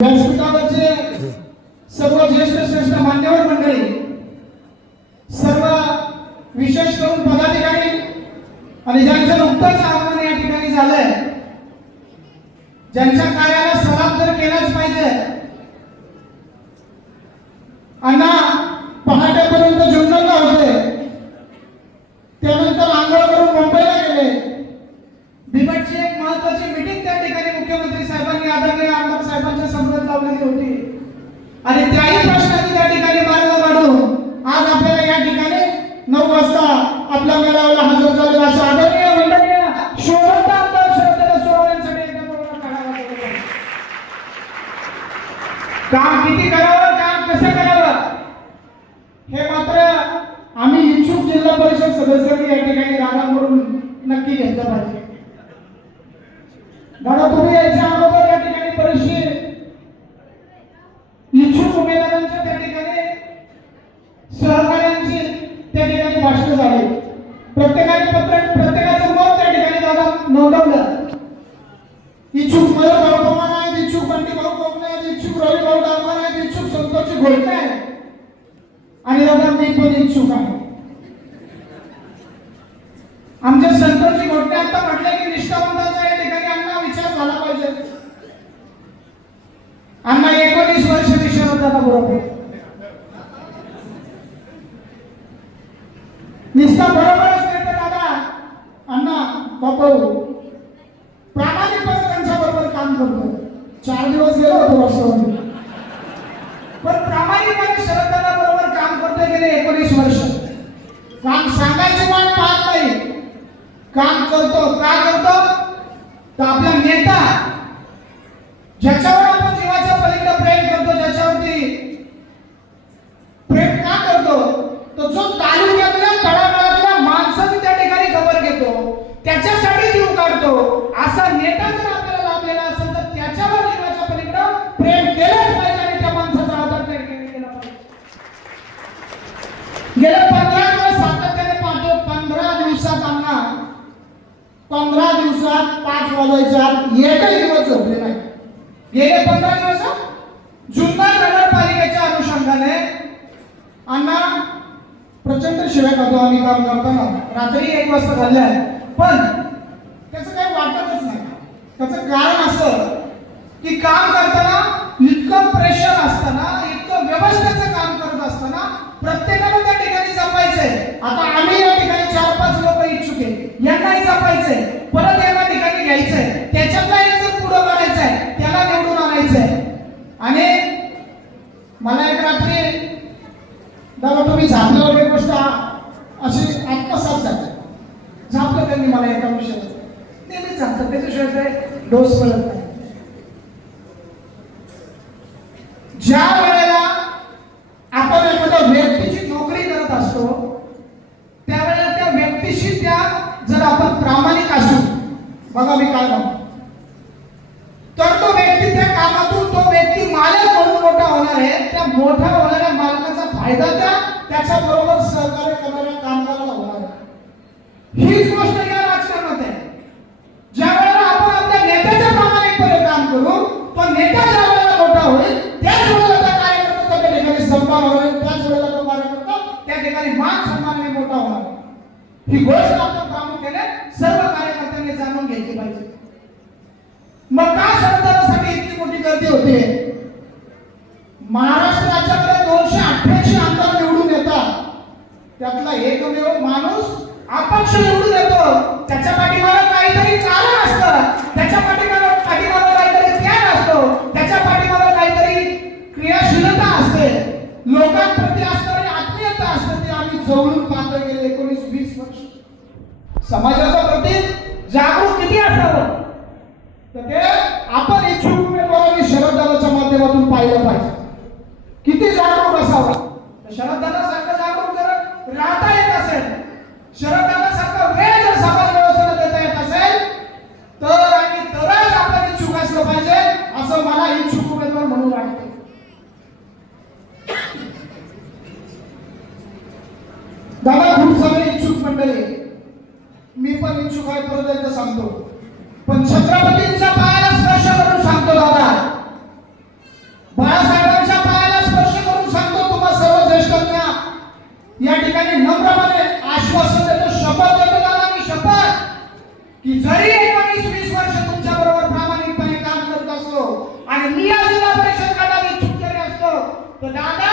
व्यासपीठावरचे सर्व ज्येष्ठ श्रेष्ठ मान्यवर मंडळी, सर्व विशेष करून पदाधिकारी आणि ज्यांचं नुकतंच आगमन या ठिकाणी झालंय, ज्यांच्या कार्याला सलाम तर केलाच पाहिजे. अण्णा पहाटेपर्यंत जुन्नरला होते, त्यानंतर आंघोळ करून मुंबईला गेले. बिबटची एक महत्त्वाची मीटिंग त्या ठिकाणी मुख्यमंत्री साहेबांनी आदरणीय आमदार साहेबांच्या समोर लावलेली होती आणि त्याही प्रश्नांनी त्या ठिकाणी मार्ग काढून आज आपल्याला या ठिकाणी 9 वाजता आपल्या मेळाव्याला हजर झालेला अशा आदरणीय मंडळीय शोभत आमदार शरद सोडवण्यासाठी एकदा बोलणं काढावं लागेल. काम किती करावं, काम कसं करावं हे मात्र आम्ही इच्छुक जिल्हा परिषद सदस्यांनी या ठिकाणी रागांवरून नक्की घेतलं पाहिजे. दादा, तुम्ही याच्या अगोदर या ठिकाणी बरेचसे इच्छुक उमेदवारांच्या त्या ठिकाणी सहकार्यांची त्या ठिकाणी भाषण झाली. प्रत्येकाचं मत त्या ठिकाणी दादा नोंदवलं. इच्छुक मयूर भाऊ पवार आहेत, इच्छुक बंटी भाऊ कोकणे आहेत, इच्छुक रवी भाऊ डांगर आहेत, इच्छुक संतोषजी घोटणे आहेत आणि दादा मी पण इच्छुक आहे. आमचे संतोषजी घोटणे आता म्हटलं की निष्ठावंतांचा या ठिकाणी अण्णा विचार झाला पाहिजे. अण्णा 19 वर्ष विश्रांत दादा बरोबर निष्ठा बरोबरच नाही तर दादा अण्णा बापू प्रामाणिकपणे त्यांच्या बरोबर काम करतो. 4 दिवस गेलो होतो वर्षामध्ये, पण प्रामाणिकपणे शरद दादा बरोबर काम करतोय गेले 19 वर्ष. काम सांगायची वाट पाहत नाही, काम करतो. का करतो तर आपला नेता ज्याच्यावर आपण जीवाच्या पलीकडे प्रेम करतो, ज्याच्यावरती प्रेम का करतो तो जो तालुक्यातल्या तळागाळातल्या माणसाची त्या ठिकाणी खबर घेतो, त्याच्यासाठी जीव काढतो, असा नेता जर आपल्याला लाभलेला असेल तर त्याच्यावर जीवाच्या पलीकडे प्रेम केलंच पाहिजे आणि त्या माणसाचा आदर केला पाहिजे. गेल्या 15 दिवस सातत्याने पाहतो, 15 दिवसात आम्हाला 15 दिवसात 5 वाजायच्या आत एकही दिवस झोपले नाही. गेले 15 दिवस जुन्नर नगरपालिकेच्या अनुषंगाने अण्णा प्रचंड शिवाय खातो आम्ही काम करताना. रात्री 1 वाजता खाल्ल्या, पण त्याचं काही वाटतच नाही. त्याचं कारण असं की काम करताना इतकं प्रेशर असताना, इतकं व्यवस्थेचं काम करत असताना प्रत्येकाला त्या ठिकाणी जपायचंय. आता आम्ही या ठिकाणी 4-5 लोक इच्छुक आहे, यांनाही जपायचंय, परत यांना ठिकाणी घ्यायचंय, त्याच्यातला एक जर पुढं करायचंय, त्याला निवडून आणायचंय. आणि मला एक रात्री दादा तुम्ही झापल्यावर एक गोष्ट अशी आत्मसात झाली. झापलं त्यांनी मला एका विषयात, नेहमी झापतं, त्याच्याशिवाय काय डोस मिळत नाही. ज्या वेळेला आपण एखाद्या व्यक्तीची नोकरी करत असतो त्यावेळेला त्या व्यक्तीशी जर आपण प्रामाणिक असू, बघा मी काय म्हणतो, तर तो व्यक्ती त्या कामातून तो व्यक्ती मालक म्हणून मोठा होणार आहे. त्या मोठा होणाऱ्या मालकाचा फायदा त्याच्या बरोबर सहकार्य करणाऱ्या कामगाराला होणार आहे. हीच गोष्ट या राजकारणात आहे. ज्या वेळेला आपण आपल्या नेत्याच्या प्रामाणिकपणे काम करू, तो नेता ज्या वेळेला मोठा होईल त्याच वेळेला त्या कार्यकर्ता त्या ठिकाणी सन्मान होईल, त्याच वेळेला तो कार्यकर्ता त्या ठिकाणी मान सन्मानाने मोठा होणार. ही गोष्ट आपण प्रामुख्याने सर्व कार्यकर्त्यांनी जाणून घ्यायची पाहिजे. मग का शरदासाठी इतकी मोठी गर्दी होते? महाराष्ट्र राज्यामध्ये 288 आमदार निवडून येतात, त्यातला एकमेव माणूस अपक्ष निवडून येतो. त्याच्या पाठीमागे काहीतरी कारण असतं, त्याच्या पाठीमागे काहीतरी त्याग असतो, त्याच्या पाठीमागे काहीतरी क्रियाशीलता असते, लोकांप्रती असणारी आत्मीयता असते. ते आम्ही जवळून पाहतो गेले 19-20 वर्ष. समाजाच्या प्रती जागरूक किती असावं तर ते आपण इच्छुक उमेदवारांनी शरददादाच्या माध्यमातून पाहिलं पाहिजे. किती जागरूक असावं. शरददादासारखं जागरूक जर राहता येत असेल, शरददादासारखा वेळ जर समाज व्यवस्थेला देता येत असेल तर आणि तरच आपण इच्छुक असलं पाहिजे असं मला इच्छुक उमेदवार म्हणून वाटतं. दादा खूप सारे इच्छुक मंडळी, मी पण इच्छुक आहे, परत एकदा सांगतो, पण छत्रपतींच्या पायाला स्पर्श करून सांगतो दादा बाळासाहेबांच्या पायाला स्पर्श करून सांगतो तुम्हा सर्व ज्येष्ठांना या ठिकाणी नम्रपणे आश्वासन देतो, शपथ देतो दादा, मी शपथ की जरी 19-20 वर्ष तुमच्या बरोबर प्रामाणिकपणे काम करत असलो आणि मी या जिल्हा परिषद गटात इच्छुक जरी असतो तर दादा